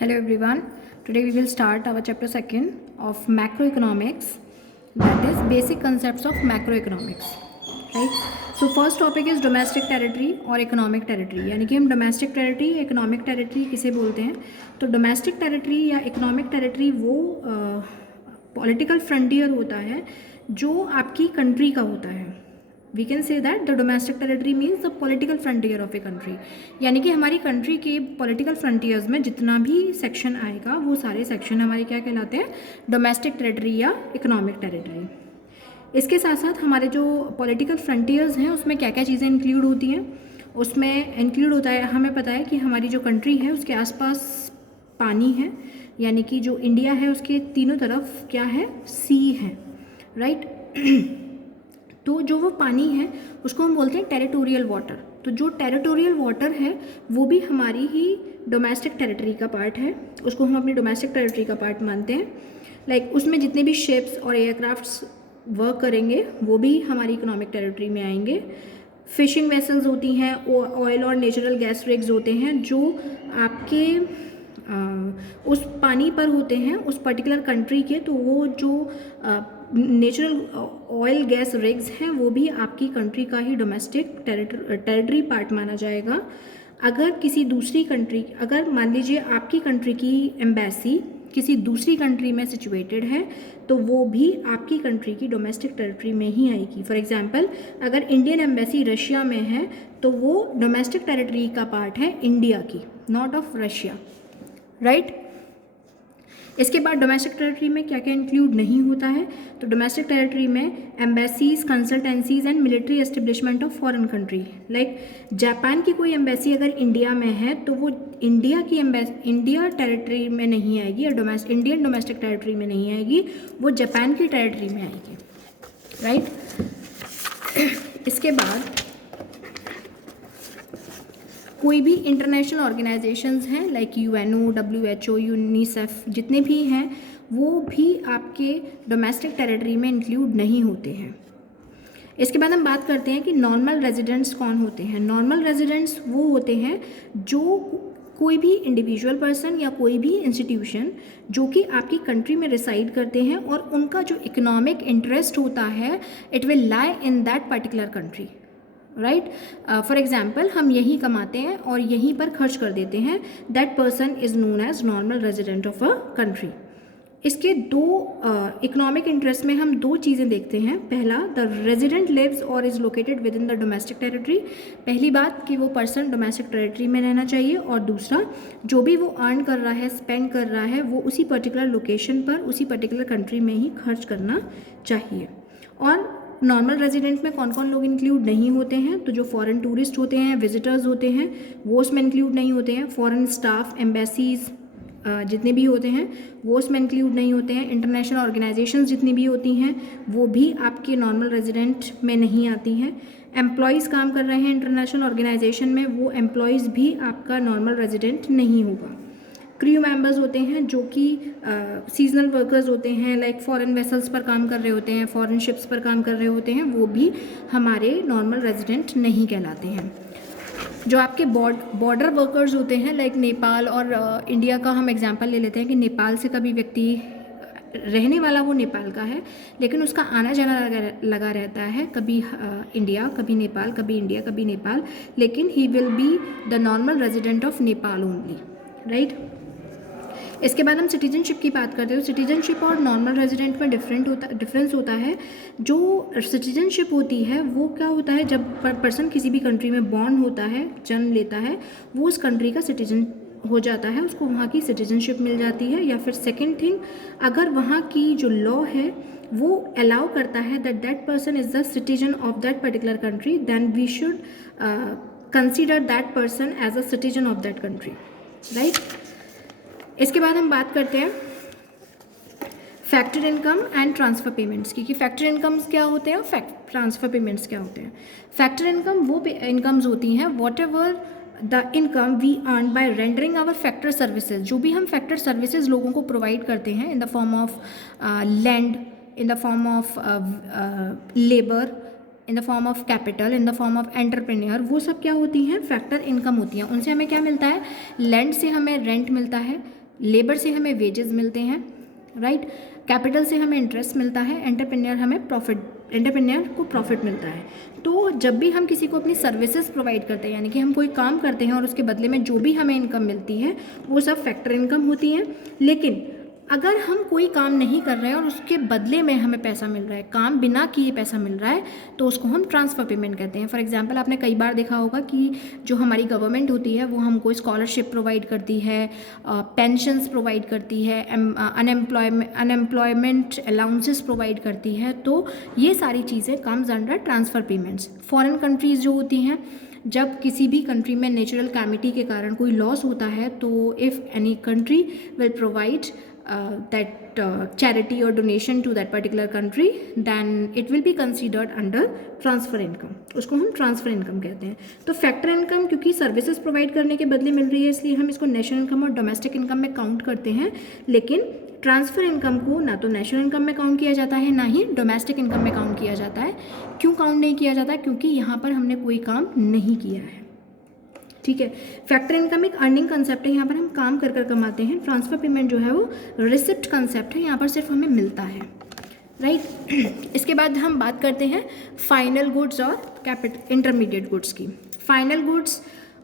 Hello everyone. Today we will start our chapter 2 of macroeconomics, that is basic concepts of macroeconomics. Right? So first topic is domestic territory और economic territory. यानी कि हम domestic territory या economic territory किसे बोलते हैं? तो domestic territory या economic territory वो political frontier होता है जो आपकी country का होता है. We can say that the domestic territory means the political frontier of a country. यानी कि हमारी कंट्री के पॉलिटिकल फ्रंटियर्स में जितना भी सेक्शन आएगा वो सारे सेक्शन हमारे क्या कहलाते हैं? डोमेस्टिक टेरिटरी या इकोनॉमिक टेरिटरी. इसके साथ साथ हमारे जो पॉलिटिकल फ्रंटियर्स हैं उसमें क्या क्या चीज़ें इंक्लूड होती हैं? उसमें इंक्लूड होता है, हमें पता है कि हमारी जो कंट्री है उसके आसपास पानी है, यानी कि जो इंडिया है उसके तीनों तरफ क्या है? सी है, राइट. तो जो वो पानी है उसको हम बोलते हैं टेरिटोरियल वाटर. तो जो टेरिटोरियल वाटर है वो भी हमारी ही डोमेस्टिक टेरिटरी का पार्ट है, उसको हम अपनी डोमेस्टिक टेरिटरी का पार्ट मानते हैं. लाइक उसमें जितने भी शिप्स और एयरक्राफ्ट्स वर्क करेंगे वो भी हमारी इकोनॉमिक टेरिटरी में आएंगे. फिशिंग वेसल्स होती हैं, ऑयल और नेचुरल गैस रिग्स होते हैं जो आपके उस पानी पर होते हैं उस पर्टिकुलर कंट्री के. तो वो जो नेचुरल ऑयल गैस रिग्स हैं वो भी आपकी कंट्री का ही डोमेस्टिक टेरिटरी पार्ट माना जाएगा. अगर किसी दूसरी कंट्री, अगर मान लीजिए आपकी कंट्री की एम्बेसी किसी दूसरी कंट्री में सिचुएटेड है तो वो भी आपकी कंट्री की डोमेस्टिक टेरिटरी में ही आएगी. फॉर एग्जांपल अगर इंडियन एम्बेसी रशिया में है तो वो डोमेस्टिक टेरिटरी का पार्ट है इंडिया की, नॉट ऑफ रशिया, राइट. इसके बाद डोमेस्टिक टेरिटरी में क्या क्या इंक्लूड नहीं होता है? तो डोमेस्टिक टेरिटरी में embassies, consultancies and military establishment of foreign country. Like Japan की कोई एम्बेसी अगर इंडिया में है तो वो इंडिया की इंडिया टेरिटरी में नहीं आएगी या इंडियन डोमेस्टिक टेरिटरी में नहीं आएगी, वो जापान की टेरिटरी में आएगी, राइट. इसके बाद कोई भी इंटरनेशनल ऑर्गेनाइजेशंस हैं लाइक यूएनओ, WHO, यूनिसेफ, जितने भी हैं वो भी आपके डोमेस्टिक टेरिटरी में इंक्लूड नहीं होते हैं. इसके बाद हम बात करते हैं कि नॉर्मल रेजिडेंट्स कौन होते हैं. नॉर्मल रेजिडेंट्स वो होते हैं जो कोई भी इंडिविजुअल पर्सन या कोई भी इंस्टीट्यूशन जो कि आपकी कंट्री में रिसाइड करते हैं और उनका जो इकोनॉमिक इंटरेस्ट होता है it will lie in that particular country, right. For example हम यहीं कमाते हैं और यहीं पर खर्च कर देते हैं, that person is known as normal resident of a country. इसके दो इकोनॉमिक इंटरेस्ट में हम दो चीज़ें देखते हैं. पहला, द रेजिडेंट लिव्स और is located with in the domestic territory. पहली बात कि वो पर्सन डोमेस्टिक टेरिटरी में रहना चाहिए, और दूसरा जो भी वो अर्न कर रहा है, स्पेंड कर रहा है, वो उसी पर्टिकुलर लोकेशन पर उसी पर्टिकुलर कंट्री में ही खर्च करना चाहिए. और नॉर्मल रेजिडेंट में कौन कौन लोग इंक्लूड नहीं होते हैं? तो जो फॉरेन टूरिस्ट होते हैं, विजिटर्स होते हैं, वो उसमें इंक्लूड नहीं होते हैं. फॉरेन स्टाफ, एम्बेसीज जितने भी होते हैं वो उसमें इंक्लूड नहीं होते हैं. इंटरनेशनल ऑर्गेनाइजेशंस जितनी भी होती हैं वो भी आपके नॉर्मल रेजिडेंट में नहीं आती हैं. एम्प्लॉयज़ काम कर रहे हैं इंटरनेशनल ऑर्गेनाइजेशन में, वो एम्प्लॉयज़ भी आपका नॉर्मल रेजिडेंट नहीं होगा. क्रू मेंबर्स होते हैं जो कि सीजनल वर्कर्स होते हैं, लाइक फॉरेन वेसल्स पर काम कर रहे होते हैं, फॉरेन शिप्स पर काम कर रहे होते हैं, वो भी हमारे नॉर्मल रेजिडेंट नहीं कहलाते हैं. जो आपके बॉर्डर वर्कर्स होते हैं लाइक नेपाल और इंडिया का हम एग्जांपल ले लेते हैं कि नेपाल से कभी व्यक्ति रहने वाला वो नेपाल का है लेकिन उसका आना जाना लगा रहता है, कभी इंडिया, कभी नेपाल, कभी इंडिया, कभी नेपाल, लेकिन he will be the normal resident of Nepal only, right. इसके बाद हम सिटीजनशिप की बात करते हैं. सिटीजनशिप और नॉर्मल रेजिडेंट में डिफरेंस होता है. जो सिटीजनशिप होती है वो क्या होता है, जब पर्सन किसी भी कंट्री में बॉर्न होता है, जन्म लेता है, वो उस कंट्री का सिटीजन हो जाता है, उसको वहाँ की सिटीजनशिप मिल जाती है. या फिर सेकेंड थिंग, अगर वहाँ की जो लॉ है वो अलाउ करता है that that person is the citizen of that particular country, then we should consider that person as a citizen of that country, right. इसके बाद हम बात करते हैं factor income and transfer payments की, कि फैक्टर इनकम्स क्या होते हैं और ट्रांसफ़र पेमेंट्स क्या होते हैं. फैक्टर इनकम वो इनकम्स होती हैं whatever the income we earn by rendering our factor services. जो भी हम फैक्टर सर्विसेज लोगों को प्रोवाइड करते हैं in the form of land, in the form of labour, in the form of capital, in the form of entrepreneur, वो सब क्या होती हैं? फैक्टर इनकम होती हैं. उनसे हमें क्या मिलता है? लैंड से हमें रेंट मिलता है, लेबर से हमें वेजेस मिलते हैं, राइट। कैपिटल से हमें इंटरेस्ट मिलता है, एंटरप्रेन्योर को प्रॉफिट मिलता है। तो जब भी हम किसी को अपनी सर्विसेज प्रोवाइड करते हैं, यानी कि हम कोई काम करते हैं और उसके बदले में जो भी हमें इनकम मिलती है वो सब फैक्टर इनकम होती है। लेकिन अगर हम कोई काम नहीं कर रहे हैं और उसके बदले में हमें पैसा मिल रहा है, काम बिना किए पैसा मिल रहा है, तो उसको हम ट्रांसफ़र पेमेंट कहते हैं। फॉर एग्जांपल आपने कई बार देखा होगा कि जो हमारी गवर्नमेंट होती है वो हमको स्कॉलरशिप प्रोवाइड करती है, पेंशन्स प्रोवाइड करती है, अनएम्प्लॉयमेंट अलाउंसेस प्रोवाइड करती है। तो ये सारी चीज़ें comes under transfer payments. Foreign countries जो होती हैं, जब किसी भी कंट्री में नेचुरल कैमिटी के कारण कोई लॉस होता है, तो if any country will provide that charity or donation to that particular country, then it will be considered under transfer income। उसको हम ट्रांसफ़र इनकम कहते हैं। तो फैक्टर इनकम क्योंकि सर्विसेज प्रोवाइड करने के बदले मिल रही है, इसलिए हम इसको नेशनल इनकम और डोमेस्टिक इनकम में काउंट करते हैं। लेकिन ट्रांसफ़र इनकम को ना तो नेशनल इनकम में काउंट किया जाता है, ना ही डोमेस्टिक इनकम में काउंट किया जाता है। क्यों काउंट नहीं किया जाता? क्योंकि यहाँ पर हमने कोई काम नहीं किया है, ठीक है। फैक्टर इनकम एक अर्निंग कंसेप्ट है, यहाँ पर हम काम कर कर कमाते हैं। ट्रांसफ़र पेमेंट जो है वो रिसिप्ट कंसेप्ट है, यहाँ पर सिर्फ हमें मिलता है, राइट। इसके बाद हम बात करते हैं फाइनल गुड्स और इंटरमीडिएट गुड्स की। फाइनल गुड्स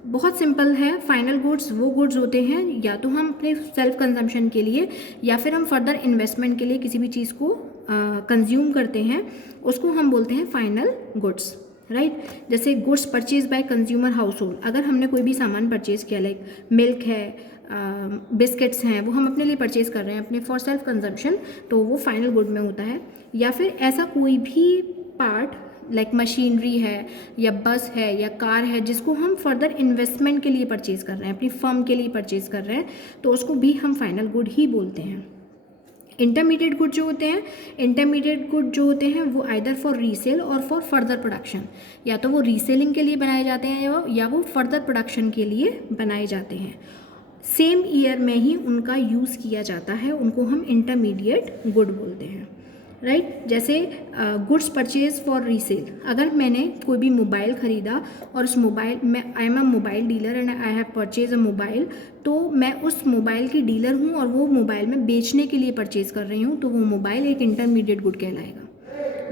बहुत सिंपल है। फाइनल गुड्स वो गुड्स होते हैं या तो हम अपने सेल्फ कंजम्पशन के लिए या फिर हम फर्दर इन्वेस्टमेंट के लिए किसी भी चीज़ को कंज्यूम करते हैं, उसको हम बोलते हैं फाइनल गुड्स, राइट। जैसे goods purchase by consumer house hold, अगर हमने कोई भी सामान परचेज़ किया, लाइक मिल्क है, बिस्किट्स हैं, वो हम अपने लिए परचेज़ कर रहे हैं अपने फॉर सेल्फ कंजम्पशन, तो वो फाइनल गुड में होता है। या फिर ऐसा कोई भी पार्ट लाइक मशीनरी है या बस है या कार है जिसको हम फर्दर इन्वेस्टमेंट के लिए परचेज़ कर रहे हैं, अपनी फर्म के लिए परचेज़ कर रहे हैं, तो उसको भी हम फाइनल गुड ही बोलते हैं। इंटरमीडिएट गुड जो होते हैं वो आइदर फॉर रीसेल और फॉर फर्दर प्रोडक्शन, या तो वो रीसेलिंग के लिए बनाए जाते हैं या वो फर्दर प्रोडक्शन के लिए बनाए जाते हैं। सेम ईयर में ही उनका यूज़ किया जाता है, उनको हम इंटरमीडिएट गुड बोलते हैं, राइट। जैसे गुड्स परचेज फॉर रीसेल, अगर मैंने कोई भी मोबाइल ख़रीदा और उस मोबाइल में, I am a mobile dealer and I have purchase a mobile, तो मैं उस मोबाइल की डीलर हूँ और वो मोबाइल मैं बेचने के लिए परचेज़ कर रही हूँ, तो वो मोबाइल एक इंटरमीडिएट गुड कहलाएगा,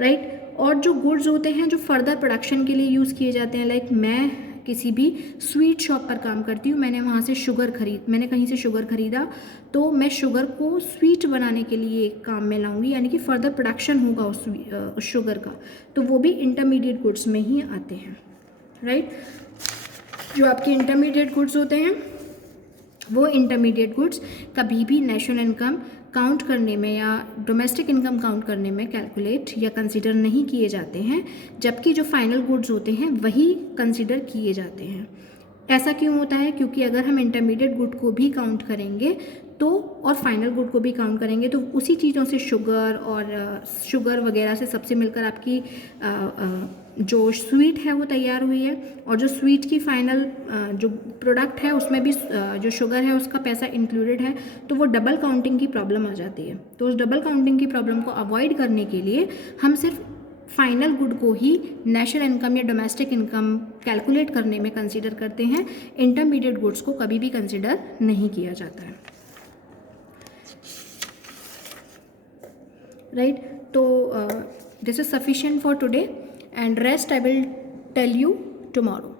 राइट। और जो गुड्स होते हैं जो फर्दर प्रोडक्शन के लिए यूज़ किए जाते हैं, लाइक मैं किसी भी स्वीट शॉप पर काम करती हूँ, मैंने कहीं से शुगर ख़रीदा, तो मैं शुगर को स्वीट बनाने के लिए काम में लाऊंगी, यानी कि फर्दर प्रोडक्शन होगा उस शुगर का, तो वो भी इंटरमीडिएट गुड्स में ही आते हैं, राइट। जो आपके इंटरमीडिएट गुड्स होते हैं वो इंटरमीडिएट गुड्स कभी भी नेशनल इनकम काउंट करने में या डोमेस्टिक इनकम काउंट करने में कैलकुलेट या कंसीडर नहीं किए जाते हैं, जबकि जो फाइनल गुड्स होते हैं वही कंसीडर किए जाते हैं। ऐसा क्यों होता है? क्योंकि अगर हम इंटरमीडिएट गुड को भी काउंट करेंगे तो और फाइनल गुड को भी काउंट करेंगे तो उसी चीज़ों से शुगर वगैरह से सबसे मिलकर आपकी जो स्वीट है वो तैयार हुई है, और जो स्वीट की फाइनल जो प्रोडक्ट है उसमें भी जो शुगर है उसका पैसा इंक्लूडेड है, तो वो डबल काउंटिंग की प्रॉब्लम आ जाती है। तो उस डबल काउंटिंग की प्रॉब्लम को अवॉइड करने के लिए हम सिर्फ फाइनल गुड को ही नेशनल इनकम या डोमेस्टिक इनकम कैलकुलेट करने में कंसीडर करते हैं, इंटरमीडिएट गुड्स को कभी भी कंसीडर नहीं किया जाता है, राइट। तो this is sufficient for today and rest I will tell you tomorrow.